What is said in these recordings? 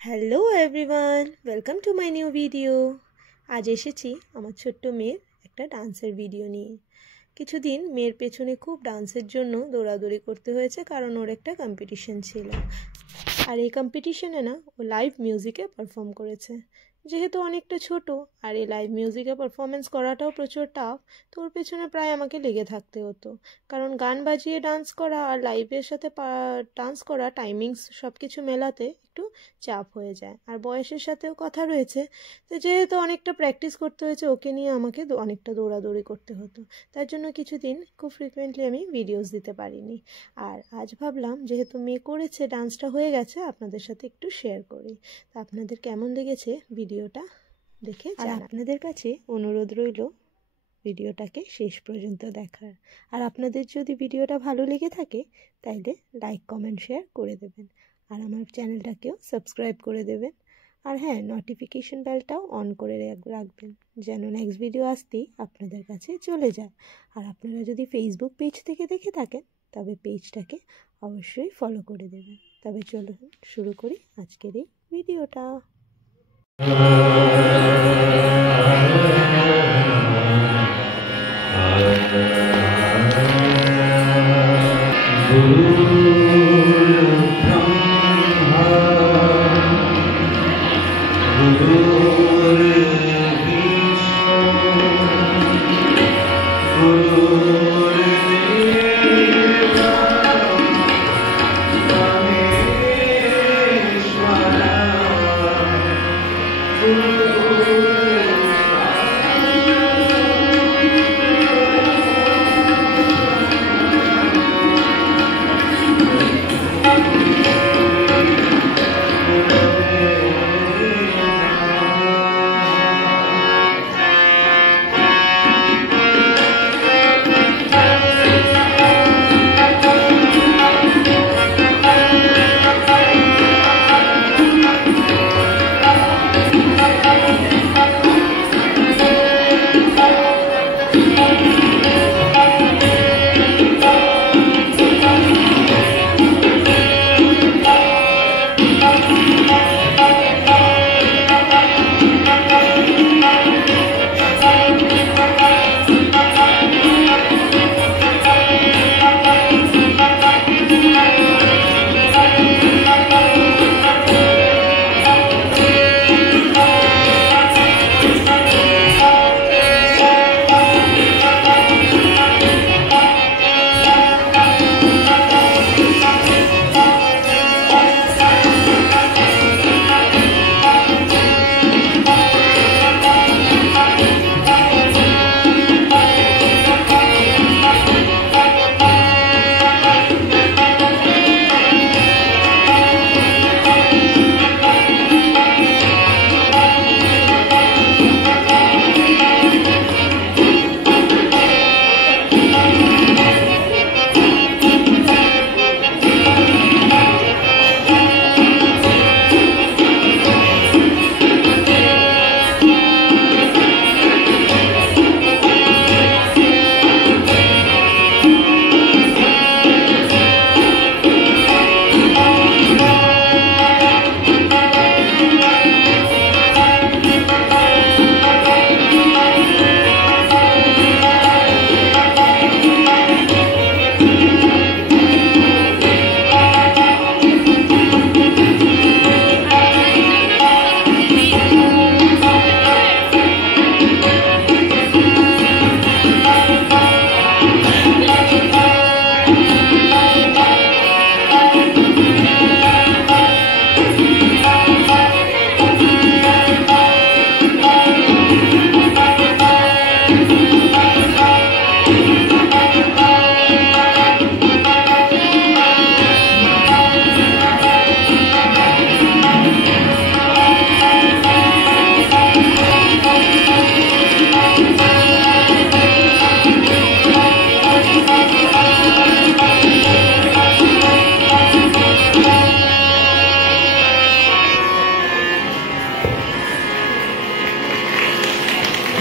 Hello everyone, welcome to my new video. আজ এসেছি আমার ছোট্ট মেয়ের একটা ডান্সের ভিডিও নিয়ে। কিছুদিন মেয়ের পেছনে খুব ডান্সের জন্য দৌড়াদৌড়ি করতে হয়েছে, কারণ ওর একটা কম্পিটিশন ছিল। আর এই কম্পিটিশনে না ও লাইভ মিউজিকে পারফর্ম করেছে। যেহেতু অনেকটা ছোট আর এই লাইভ মিউজিকে পারফরমেন্স করাটাও প্রচুর টাফ, তো ওর পেছনে প্রায় আমাকে লেগে থাকতে হতো, কারণ গান বাজিয়ে ডান্স করা আর লাইভের সাথে ডান্স করা টাইমিংস সব কিছু মেলাতে একটু চাপ হয়ে যায়। আর বয়সের সাথেও কথা রয়েছে, তো যেহেতু অনেকটা প্র্যাকটিস করতে হয়েছে, ওকে নিয়ে আমাকে অনেকটা দৌড়াদৌড়ি করতে হতো। তার জন্য কিছুদিন খুব ফ্রিকুয়েন্টলি আমি ভিডিওস দিতে পারিনি। আর আজ ভাবলাম যেহেতু মেয়ে করেছে, ডান্সটা হয়ে গেছে, আপনাদের সাথে একটু শেয়ার করি। তা আপনাদের কেমন লেগেছে ভিডিওটা দেখে, আর আপনাদের কাছে অনুরোধ রইল ভিডিওটাকে শেষ পর্যন্ত দেখার। আর আপনাদের যদি ভিডিওটা ভালো লেগে থাকে তাইলে লাইক কমেন্ট শেয়ার করে দেবেন, আর আমার চ্যানেলটাকেও সাবস্ক্রাইব করে দেবেন। আর হ্যাঁ, নোটিফিকেশন বেলটাও অন করে রাখবেন, যেন নেক্সট ভিডিও আসতেই আপনাদের কাছে চলে যায়। আর আপনারা যদি ফেসবুক পেজ থেকে দেখে থাকেন তবে পেজটাকে অবশ্যই ফলো করে দেবেন। তবে চলুন শুরু করি আজকের এই ভিডিওটা।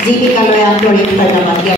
Dipikaloyan Florin Pagamagia.